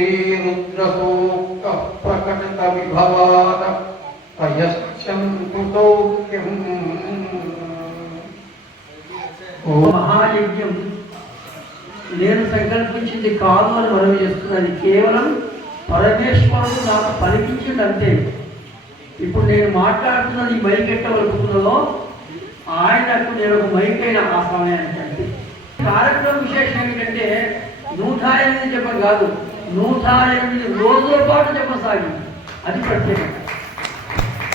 श्रीरुद्रसूक्तः प्रकटितविभवाद तयश्चन्तु सौख्यम् ఓ మహాయజ్ఞం నేను సంకల్పించింది కాదు అని మనవి చేస్తున్నది కేవలం పరమేశ్వరుడు నాకు పలికించింది అంతే ఇప్పుడు నేను మాట్లాడుతున్నది ఈ మైక్ ఎట్ట వలుకుతున్నదో ఆయనకు నేను ఒక మైక్ అయిన ఆ సమయానికి అంతే కార్యక్రమం విశేషం ఏమిటంటే నూట ఎనిమిది చెప్ప కాదు నూట ఎనిమిది రోజుల పాటు చెప్పసాగింది. అది ప్రత్యేకత.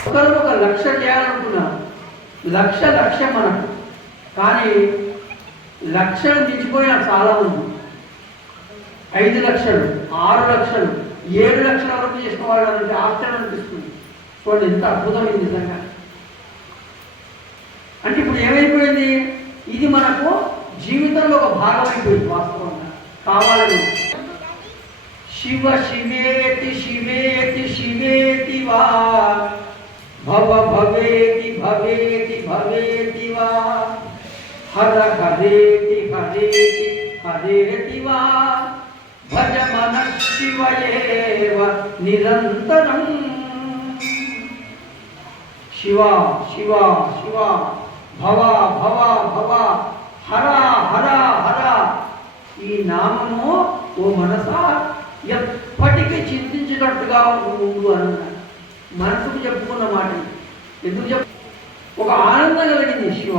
ఒకరు ఒక లక్ష చేయాలనుకున్నారు లక్ష లక్ష్యం మనకు. కానీ లక్షలు మించిపోయిన చాలా ఉంది ఐదు లక్షలు ఆరు లక్షలు ఏడు లక్షల వరకు చేసుకోవాలంటే ఆశ్చర్యం అనిపిస్తుంది. చూడండి ఎంత అద్భుతమైంది నిజంగా. అంటే ఇప్పుడు ఏమైపోయింది? ఇది మనకు జీవితంలో ఒక భాగం అయిపోయింది వాస్తవంగా. కావాలని శివ శివేతి శివేతి శివేతి వా భవ భవేతి భవేతి భవేతి వా హర హరేతి హరేతి హరేతి వా భజ మన శివయేవ నిరంతరం శివ శివ శివ భవ భవ భవ హర హర హర ఈ నామము ఓ మనస ఎప్పటికీ చింతించినట్టుగా ఉండు అన్నాడు మనసుకు చెప్పుకున్న మాట ఎందుకు చెప్పు? ఒక ఆనందం కలిగింది శివ.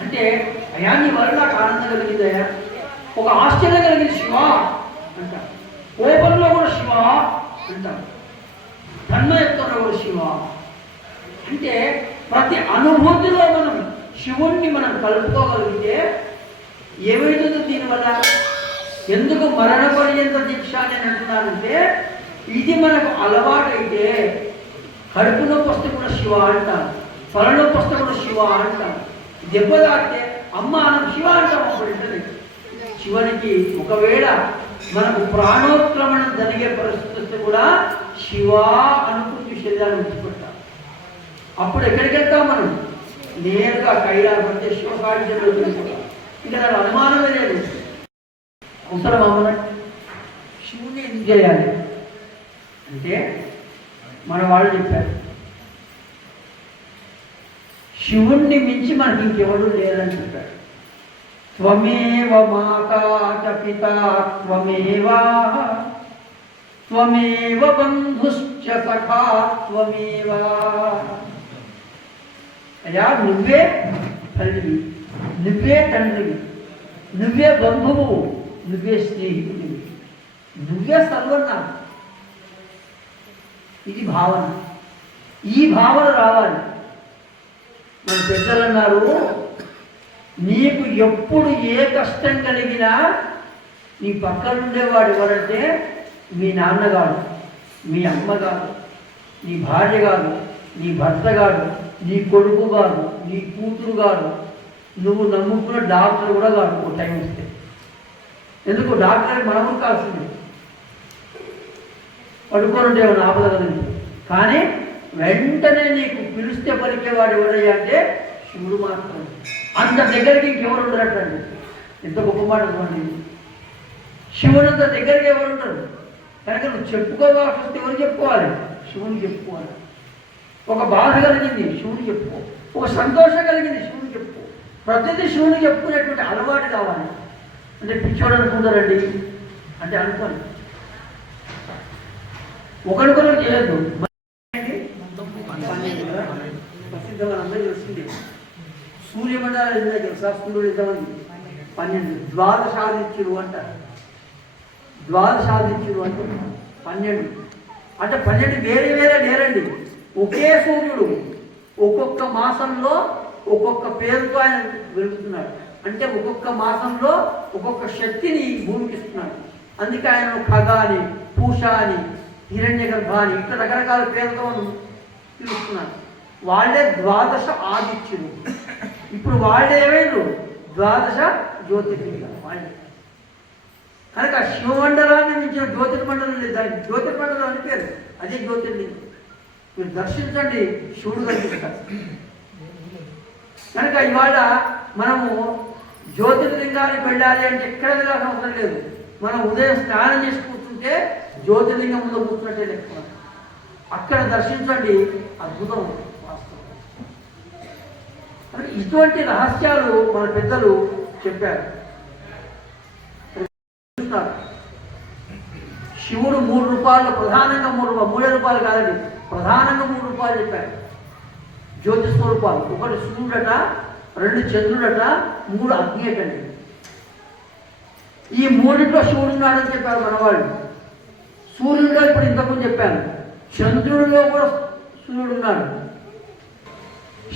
అంటే అయా నీ వల్ల నాకు ఆనందం కలిగిందయ్యా ఒక ఆశ్చర్యం కలిగింది శివ అంట. కోపంలో కూడా శివ అంటారు తన్మయత్వంలో కూడా శివ. అంటే ప్రతి అనుభూతిలో మనం శివుణ్ణి మనం కలుపుకోగలిగితే ఏమైతుందో దీనివల్ల? ఎందుకు మరణ పర్యంత దీక్ష అని అంటే ఇది మనకు అలవాటైతే కడుపు నొప్పి వస్తే కూడా శివ అంటాం తలనొప్పి వస్తే కూడా శివ అంటాం దెబ్బ తాకితే అమ్మ మనం శివ అంటాం అప్పుడు శివునికి ఒకవేళ మనకు ప్రాణోత్క్రమణం జరిగే పరిస్థితి వస్తే కూడా శివ అనుకుంటూ శరీరాన్ని ఉంచుకుంటాం అప్పుడు ఎక్కడికి వెళ్తాం మనం? నేరుగా కైలాసం అంటే శివ తీసుకుంటాం ఇంకా దాని అనుమానమే లేదు. అవసరం అమ్మన్నట్టు ఎందుకు చేయాలి అంటే మన వాళ్ళు చెప్పారు. శివుణ్ణి మించి మనకి ఇంకెవరు లేరని చెప్పారు. త్వమేవ మాతా చ పితా త్వమేవ త్వమేవ బంధుశ్చ సఖా త్వమేవ. అయ్యా నువ్వే తల్లివి నువ్వే తండ్రివి నువ్వే బంధువు నువ్వే స్నేహితుడివి. నువ్వే సర్వన్నావు ఇది భావన. ఈ భావన రావాలి. మన పెద్దలు అన్నారు నీకు ఎప్పుడు ఏ కష్టం కలిగినా నీ పక్కన ఉండేవాడు ఎవరంటే మీ నాన్నగారు మీ అమ్మగారు నీ భార్య గారు నీ భర్త గారు నీ కొడుకు గారు నీ కూతురు గారు నువ్వు నమ్ముకున్న డాక్టర్ కూడా కాదు ఒక టైం వస్తే. ఎందుకు డాక్టర్ మనము కాల్సింది. పడుకోనుంటే ఏమైనా ఆపద కలిగింది కానీ వెంటనే నీకు పిలిస్తే పలికేవాడు ఎవరయ్యా అంటే శివుడు మాత్రం అంత దగ్గరికి ఇంకెవరు ఉండరటండి ఎంత గొప్ప మాట చూడండి. శివుడంత దగ్గరికి ఎవరు ఉండరు. కనుక నువ్వు చెప్పుకోవాల్సి వస్తే ఎవరు చెప్పుకోవాలి? శివుని చెప్పుకోవాలి. ఒక బాధ కలిగింది శివుని చెప్పుకో. ఒక సంతోషం కలిగింది శివుని చెప్పుకో. ప్రతిదీ శివుని చెప్పుకునేటువంటి అలవాటు కావాలి. అంటే పిచ్చోడు అనుకుంటారండి. అంటే అనుకోండి. ఒకరికొకరు చేయొద్దు ప్రసిద్ధమైన అందరూ తెలిసింది సూర్యమండలాలు ఎన్నో తెలుసా? సూర్యుడు ఎంతమంది పన్నెండు. ద్వాదశాదిత్యులు అంటారు ద్వాదశాదిత్యులు అంటే. పన్నెండు. అంటే పన్నెండు వేరే వేరే లేరండి. ఒకే సూర్యుడు ఒక్కొక్క మాసంలో ఒక్కొక్క పేరుతో ఆయన వెలుగుతున్నాడు. అంటే ఒక్కొక్క మాసంలో ఒక్కొక్క శక్తిని భూమికి ఇస్తున్నాడు. అందుకే ఆయన ఖగ అని పూష అని హిరణ్య గర్భాలు ఇట్లా రకరకాల పేర్లతో పిలుస్తున్నారు. వాళ్ళే ద్వాదశ ఆదిత్యులు. ఇప్పుడు వాళ్ళే ఏమైంది ద్వాదశ జ్యోతిర్లింగ వాళ్ళే. కనుక శివమండలాన్ని మించిన జ్యోతిర్మండలం లేదు. దానికి జ్యోతిర్మండలం అని పేరు. అదే జ్యోతిర్లింగం. మీరు దర్శించండి శివుడు కనిపిస్తారు కనుక ఇవాళ మనము జ్యోతిర్లింగానికి వెళ్ళాలి అంటే ఎక్కడ వెళ్ళాల్సిన అవసరం లేదు. మనం ఉదయం స్నానం చేసి కూర్చుంటే జ్యోతిర్లింగం ముందు కూర్చున్నట్టే లెక్క అక్కడ దర్శించండి అద్భుతం వాస్తవం. ఇటువంటి రహస్యాలు మన పెద్దలు చెప్పారు. శివుడు మూడు రూపాయలు ప్రధానంగా మూడు రూపాయలు మూడే రూపాయలు కాదండి ప్రధానంగా మూడు రూపాయలు చెప్పారు. జ్యోతి స్వరూపాలు. ఒకటి సూర్యుడట రెండు చంద్రుడట మూడు అగ్ని అండి. ఈ మూడింట్లో శివుడు ఉన్నాడని చెప్పారు మనవాళ్ళు. సూర్యుడు ఇప్పుడు ఇంతకుముందు చెప్పాను చంద్రుడిలో కూడా సూర్యుడు ఉన్నాడు.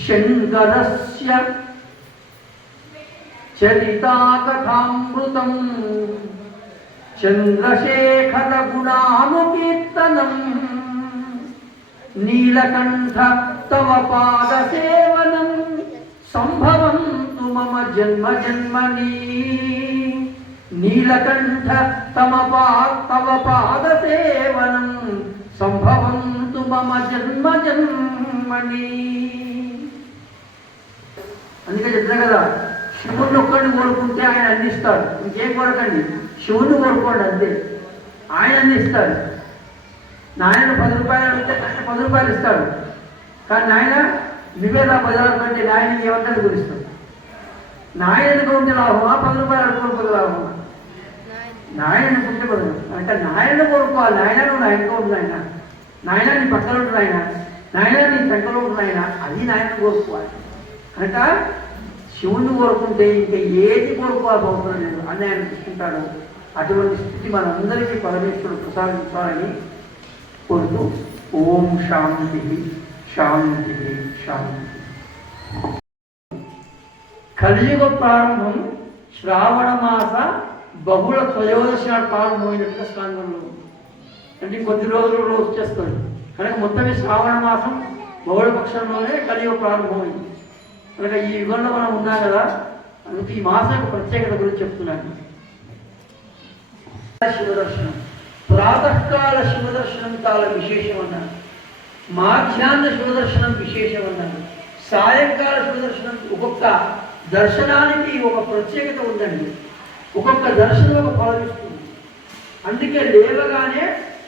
శంకరస్య చరితాకథామృతం. చంద్రశేఖర గుణానుకీర్తనం నీలకంఠ తవ పాద సేవనం సంభవం మమ జన్మ జన్మనీ. నీలకంఠ తమ పా తవ పాద సేవనం సంభవంతు మమ జన్మ జన్మని. అందుకే చెప్తున్నా కదా శివుడిని ఒక్కడిని కోరుకుంటే ఆయన అందిస్తాడు. ఇంకేం కోరకండి? శివుడిని కోరుకోండి అంతే. ఆయన అందిస్తాడు. నాయన పది రూపాయలు అడిగితే ఆయన పది రూపాయలు ఇస్తాడు. కానీ నాయన వివేద బజారు కంటే నాయన ఏమంటే గురిస్తాడు? నాయనకు ఉంటే లాభమా? పది రూపాయలు అడుగుకోకపోతే లాభమా? నాయనని పుట్టకూడదు అంటే నాయన కోరుకోవాలి. నాయన నువ్వు నాయన ఉండు నాయన నాయన నీ పక్కన ఉంటు నాయన నాయన నీ సంకలో ఉంటు నాయన అది నాయన కోరుకోవాలి. కనుక శివుణ్ణి కోరుకుంటే ఇంకా ఏది కోరుకోవాల్సిన అవసరం లేదు అని ఆయన చూసుకుంటాడు అటువంటి స్థితి మనందరికీ పరమేశ్వరుడు ప్రసాదించాలని కోరుతూ ఓం శాంతి శాంతి శాంతి. కలియుగ ప్రారంభం శ్రావణ మాస బహుళ త్రయోదశి నాడు ప్రారంభమైనట్టుగా స్కందంలో అంటే కొద్ది రోజుల్లో వచ్చేస్తుంది కనుక మొత్తమే శ్రావణ మాసం బహుళ పక్షంలోనే కలియుగ ప్రారంభమైంది. కనుక ఈ యుగంలో మనం ఉన్నాం కదా అందుకే ఈ మాసం ప్రత్యేకత గురించి చెప్తున్నాను. శివదర్శనం. ప్రాతకాల శివదర్శనం చాలా విశేషం అన్నారు మాధ్యాహ్న శివదర్శనం విశేషం అన్నారు సాయంకాల శివదర్శనం ఒక్కొక్క దర్శనానికి ఒక ప్రత్యేకత ఉందండి. ఒక్కొక్క దర్శనం భావిస్తుంది అందుకే లేవగానే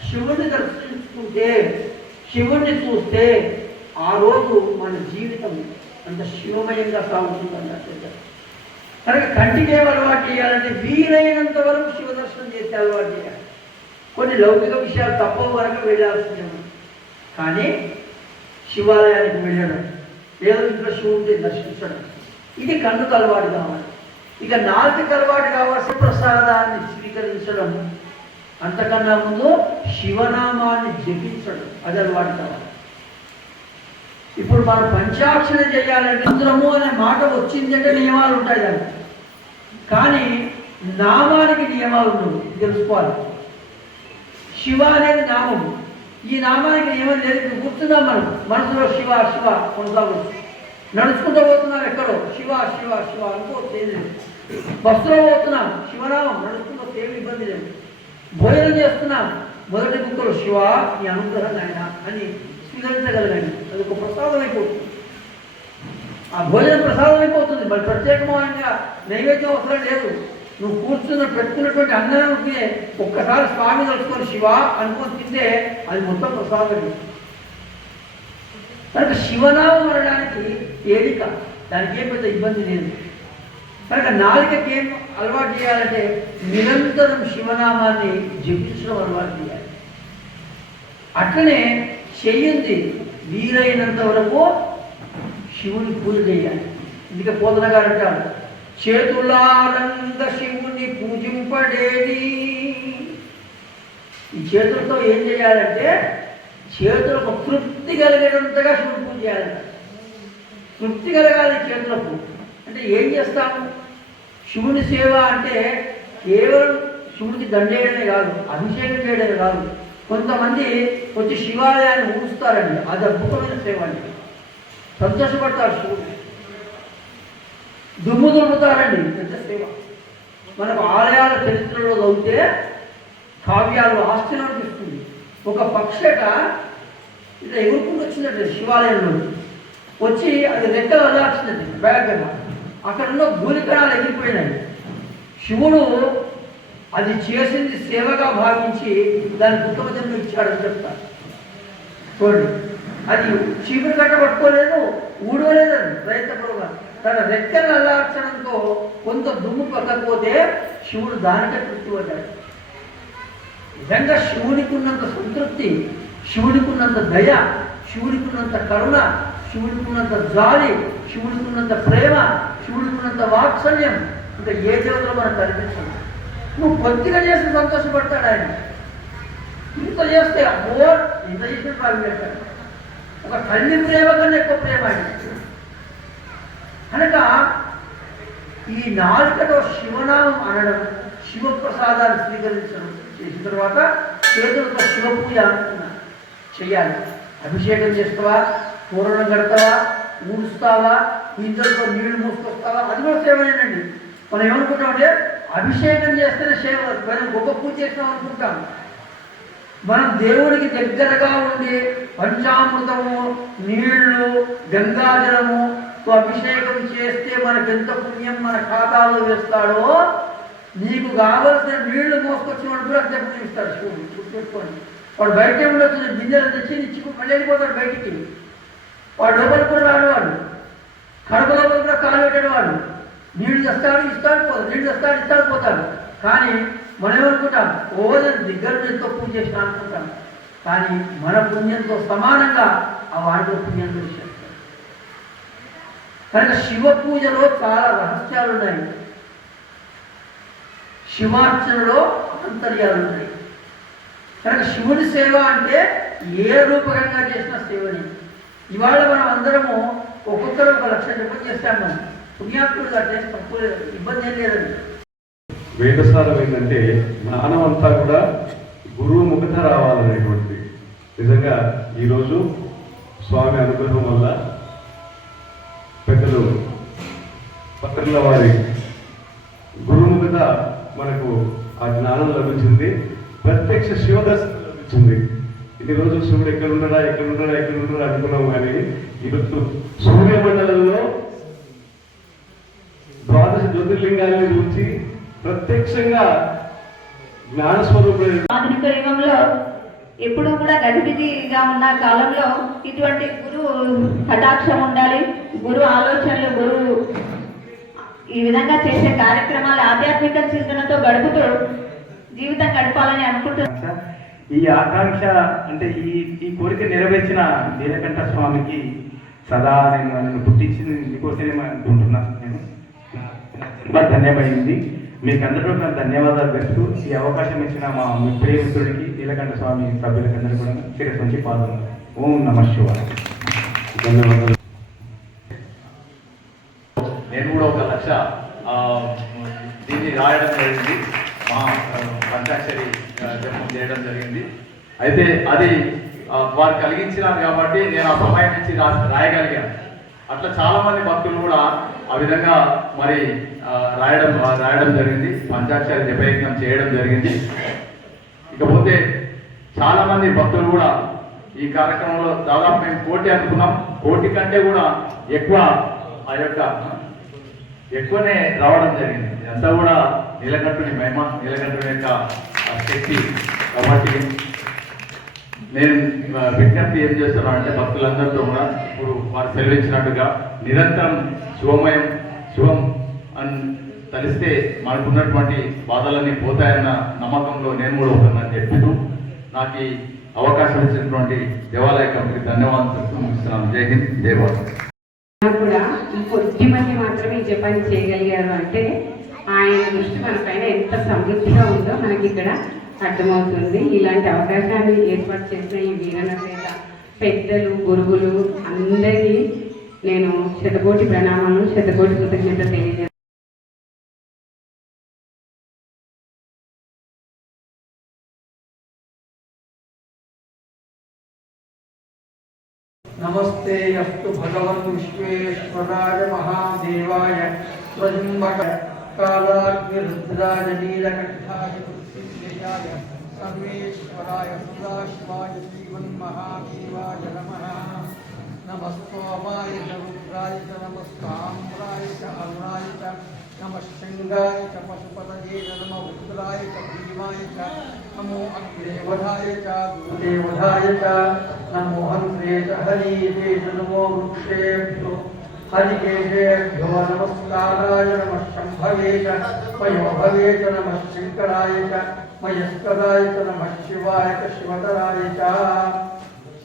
శివుడిని దర్శించుకుంటే శివుణ్ణి చూస్తే ఆ రోజు మన జీవితం అంత శివమయంగా సాగుతుంది అన్నట్టు కనుక కంటికి ఏం అలవాటు చేయాలంటే వీలైనంత వరకు శివ దర్శనం చేస్తే అలవాటు చేయాలి. కొన్ని లౌకిక విషయాలు తప్ప వరకు వెళ్ళాల్సిందే కానీ శివాలయానికి వెళ్ళడం లేదా ఇంట్లో శివుడిని దర్శించడం ఇది కన్నుకు అలవాటు కావాలి. ఇక నాలుగు అలవాటు కావాల్సిన ప్రసాదాన్ని స్వీకరించడం. అంతకన్నా ముందు శివనామాన్ని జపించడం అది అలవాటు కావాలి. ఇప్పుడు మనం పంచాక్షరం చేయాలంటే మంత్రము అనే మాట వచ్చిందంటే నియమాలు ఉంటాయి దానికి. కానీ నామానికి నియమాలు ఉండవు తెలుసుకోవాలి. శివ అనేది నామం ఈ నామానికి నియమం లేదు గుర్తున్నాం మనం మనసులో శివ శివ కొనసాగుతుంది నడుచుకుంటూ పోతున్నాం ఎక్కడో. శివ శివ శివ అనుకోవచ్చు ఏం బస్సులో పోతున్నాం శివనామం నడుచుకుంటూ ఏమి ఇబ్బంది లేదు. భోజనం చేస్తున్నాం. మొదటి బుక్కలో శివ ఈ అనుగ్రహం ఆయన అని స్వీకరించగలగండి అది ఒక ప్రసాదం అయిపోతుంది. ఆ భోజనం ప్రసాదం అయిపోతుంది. మరి ప్రత్యేకమైన నైవేద్యం అవసరం లేదు. నువ్వు కూర్చున్న పెట్టుకున్నటువంటి అన్నానికి ఒక్కసారి స్వామి తలుచుకొని శివ అనుకొని తింటే అది మొత్తం ప్రసాదం కనుక శివనామం అనడానికి తేలిక దానికి ఏం పెద్ద ఇబ్బంది లేదు. కనుక నాలుకకి ఏం అలవాటు చేయాలంటే నిరంతరం శివనామాన్ని జపించడం అలవాటు చేయాలి. అట్లనే చెయ్యింది వీలైనంత వరకు శివుని పూజ చేయాలి. ఇందుకే పోతన గారు అంటారు చేతులానంద శివుని పూజింపడేది. ఈ చేతులతో ఏం చేయాలంటే చేతులకు తృప్తి కలిగేటంతగా శివుని పూజ చేయాలంట. తృప్తి కలగాలి చేతులకు అంటే ఏం చేస్తాము? శివుని సేవ అంటే కేవలం శివుడికి దండేయడమే కాదు అభిషేకం చేయడమే కాదు. కొంతమంది వచ్చి శివాలయాన్ని ఊరుస్తారండి. అది అద్భుతమైన సేవ అండి. సంతోషపడతారు శివుడు. దుమ్ము దుమ్ముతారండి. పెద్ద సేవ. మనకు ఆలయాల చరిత్రలో చదివితే కావ్యాలు ఆశ్చర్యం అనిపిస్తుంది. ఒక పక్షట ఇట్లా ఎగురుకుంటూ వచ్చిందట శివాలయంలో వచ్చి అది రెక్కలు వదాల్సిందండి వేగంగా అక్కడ ఉన్న భూలికణాలు ఎగిరిపోయినాయి. శివుడు అది చేసింది సేవగా భావించి దాని కుటుంబ జన్మ ఇచ్చాడని చెప్తారు. చూడండి అది చీపురు కట్ట పట్టుకోలేదు ఊడవలేదండి ప్రయత్నపూర్వకంగా తన రెక్కలు అల్లార్చడంతో కొంత దుమ్ము పక్కకపోతే శివుడు దానికే తృప్తి పడ్డాడు నిజంగా శివునికి ఉన్నంత సంతృప్తి శివునికి ఉన్నంత దయ శివునికి ఉన్నంత కరుణ శివుడికున్నంత జాలి శివుడికున్నంత ఉన్నంత ప్రేమ శివుడికున్నంత ఉన్నంత వాత్సల్యం ఇంకా ఏ దేవతలో మనకు కనిపించదు. నువ్వు కొద్దిగా చేసి సంతోషపడతాడు ఆయన. ఇంత చేస్తే అమ్మో ఇంత చేసిన ప్రారంభించాడు ఒక తల్లి ప్రేమ కన్నా ఎక్కువ ప్రేమ ఆయన. కనుక ఈ నాలుకతో శివనామం అనడం శివప్రసాదాన్ని స్వీకరించడం చేసిన తర్వాత చేతులతో శివపూజ అనుకున్నా చేయాలి. అభిషేకం చేస్తావా? కూరలు కడతావా? ఊడుస్తావా? ఇందులో నీళ్ళు మూసుకొస్తావా? అది కూడా సేవనేనండి మనం ఏమనుకుంటామంటే అభిషేకం చేస్తేనే సేవ. మనం గొప్ప పూజ చేస్తాం అనుకుంటాం మనం దేవుడికి దగ్గరగా ఉండి పంచామృతము నీళ్ళు గంగాజలము తో అభిషేకం చేస్తే మనకు ఎంత పుణ్యం మన ఖాతాలో వేస్తాడో నీకు కావలసిన నీళ్ళు మోసుకొచ్చిన వాడు కూడా అంతే పుణ్యం ఇస్తాడు. శివుడు చూసుకోండి వాడు బయట ఉండొచ్చు గింజలు తెచ్చి ఇచ్చి మళ్ళీ వెళ్ళిపోతాడు బయటికి. వాడు లోపల కూడా రానివాడు. కడప లోపలికి కూడా కాలు పెట్టేవాడు నీళ్ళు తెస్తాడు ఇస్తాడు పోతాడు నీళ్ళు తెస్తాడు ఇస్తాడు పోతాడు. కానీ మనం ఏమనుకుంటాం ఓదని దగ్గర నుంచి ఎంతో పూజ చేసిన అనుకుంటాం. కానీ మన పుణ్యంతో సమానంగా ఆ వాడితో పుణ్యం చేస్తాడు కనుక శివ పూజలో చాలా రహస్యాలు ఉన్నాయి శివార్చనలో అంతర్యాలు ఉన్నాయి కనుక శివుని సేవ అంటే ఏ రూపకంగా చేసిన సేవని. ఇవాళ మనం అందరము ఒక్కొక్కరు ఒక లక్ష రూపాయలు చేస్తాము. మనం పుణ్యాత్ముడు కట్టే తప్పు ఇబ్బంది ఏం లేదండి. వేదసారం ఏంటంటే జ్ఞానం అంతా కూడా గురువు ముఖత రావాలనేటువంటిది. నిజంగా ఈరోజు స్వామి అనుగ్రహం వల్ల పెద్దలు పత్రుల వారి గురుముఖత మనకు ఆ జ్ఞానం లభించింది. ప్రత్యక్ష శివదర్శనం లభించింది. ఇన్ని రోజులు శివుడు ఎక్కడ ఉండడా ఎక్కడ ఉండడా ఎక్కడ ఉండడా అనుకున్నాం కానీ ఈరోజు సూర్యమండలంలో ద్వాదశ జ్యోతిర్లింగాన్ని గురించి ప్రత్యక్షంగా జ్ఞానస్వరూపుడు ఆధునిక యుగంలో ఎప్పుడు కూడా గజిబిజిగా ఉన్న కాలంలో ఇటువంటి గురువు కటాక్షం ఉండాలి గురు ఆలోచనలు గురువు ఈ విధంగా చేసే కార్యక్రమాలు ఆధ్యాత్మిక చింతనతో గడుపుతూ జీవితం గడపాలని అనుకుంటున్నాను ఈ ఆకాంక్ష అంటే ఈ ఈ కోరిక నెరవేర్చిన నీలకంఠ స్వామికి సదా నేను నన్ను పుట్టించింది మీకోసమే అనుకుంటున్నాను నేను చాలా ధన్యమైంది. మీకు అందరూ నా ధన్యవాదాలు పెడుతూ ఈ అవకాశం ఇచ్చిన మా మీ ప్రేమితుడికి నీలకంఠ స్వామి సభ్యులకందరూ కూడా శిరస్ నుంచి పాదం ఓం నమ శివాయ. ధన్యవాదాలు నేను కూడా ఒక లక్ష ఆ, దీన్ని రాయడం జరిగింది మా ఆ, పంచాక్షరి ఆ, జపం చేయడం జరిగింది అయితే అది వారు కలిగించినారు కాబట్టి నేను ఆ సమయం నుంచి రాయగలిగాను. అట్లా చాలా మంది భక్తులు కూడా ఆ విధంగా మరి రాయడం రాయడం జరిగింది. పంచాక్షరి జపయజ్ఞం చేయడం జరిగింది. ఇకపోతే చాలా మంది భక్తులు కూడా ఈ కార్యక్రమంలో దాదాపు మేము కోటి అనుకున్నాం. కోటి కంటే కూడా ఎక్కువ ఆ యొక్క ఎక్కువనే రావడం జరిగింది. ఇదంతా కూడా నీలకంఠుని మహిమ నీలకంఠుని యొక్క శక్తి కాబట్టి నేను విజ్ఞప్తి ఏం చేస్తున్నాను అంటే భక్తులందరితో కూడా ఇప్పుడు వారు సెలవిచ్చినట్టుగా నిరంతరం శివమయం శివం అని తలిస్తే మనకున్నటువంటి బాధలన్నీ పోతాయన్న నమ్మకంలో నేను కూడా ఒకరిని చెప్తూ నాకు ఈ అవకాశం ఇచ్చినటువంటి దేవాలయ కమిటీకి ధన్యవాదాలు చెప్తూ ముగిస్తున్నాను. జై హింద్ జై భారత్. కూడా కొద్ది మంది మాత్రమే ఈ జపాన్ని చేయగలిగారు అంటే ఆయన దృష్టి మన పైన ఎంత సమృద్ధిగా ఉందో మనకి ఇక్కడ అర్థమవుతుంది. ఇలాంటి అవకాశాన్ని ఏర్పాటు చేసిన ఈ వీరనసేత పెద్దలు గురువులు అందరికీ నేను శతకోటి ప్రణామాలను శతకోటి కృతజ్ఞత తెలియజేస్తాను నమస్తే అస్సు భగవన్ విశ్వేశ్వరాయ మహాదేవాయ. ప్రజంబక कालाग्निरुद्राय नीलकण्ठाय पृथ्वीजयाय सर्वेश्वराय सदाशिवाय श्रीमन्महादेवाय नमः नमस्तोमाय च रुद्राय च नमस्ताम्राय च अरुणाय च नमः शृङ्गाय च पशुपतये च नमः रुद्राय च भीमाय च नमो अग्रेवधाय च गुरुदेवधाय च नमो हन्त्रे च हरीते च नमो वृक्षेभ्यो हरिकेशेभ्यो नमस्काराय नमः शम्भवे च मयोभवे च, नमः शङ्कराय च, मयस्कराय च, नमः शिवाय च, शिवतराय च।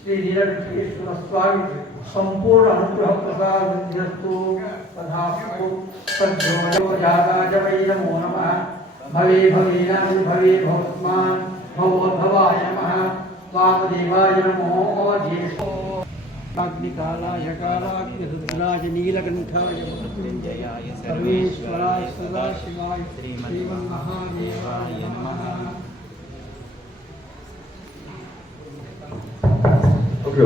श्री नीलकंठेश्वर स्वामी, संपूर्ण अनुग्रह प्रसाद विद्यस्तु तथास्तु सद्यो वै नमो नमः। भवे भवेन भवे भवस्मान् भवोद्भवाय नमः। वामदेवाय नमो ज्येष्ठो अग्निकालाय कालाग्निरुद्राय नीलकण्ठाय मृत्युञ्जयाय सर्वेश्वराय सदाशिवाय श्रीमन्महादेवाय नमः। ఓకే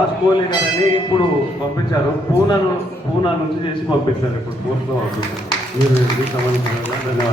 నుంచి కోహ్లీ గారని ఇప్పుడు పంపించారు. పూనా పూనా నుంచి చేసి పంపించారు ఇప్పుడు. పోస్ట్లో పంపించారు. మీరు సంబంధించిన ధన్యవాదాలు.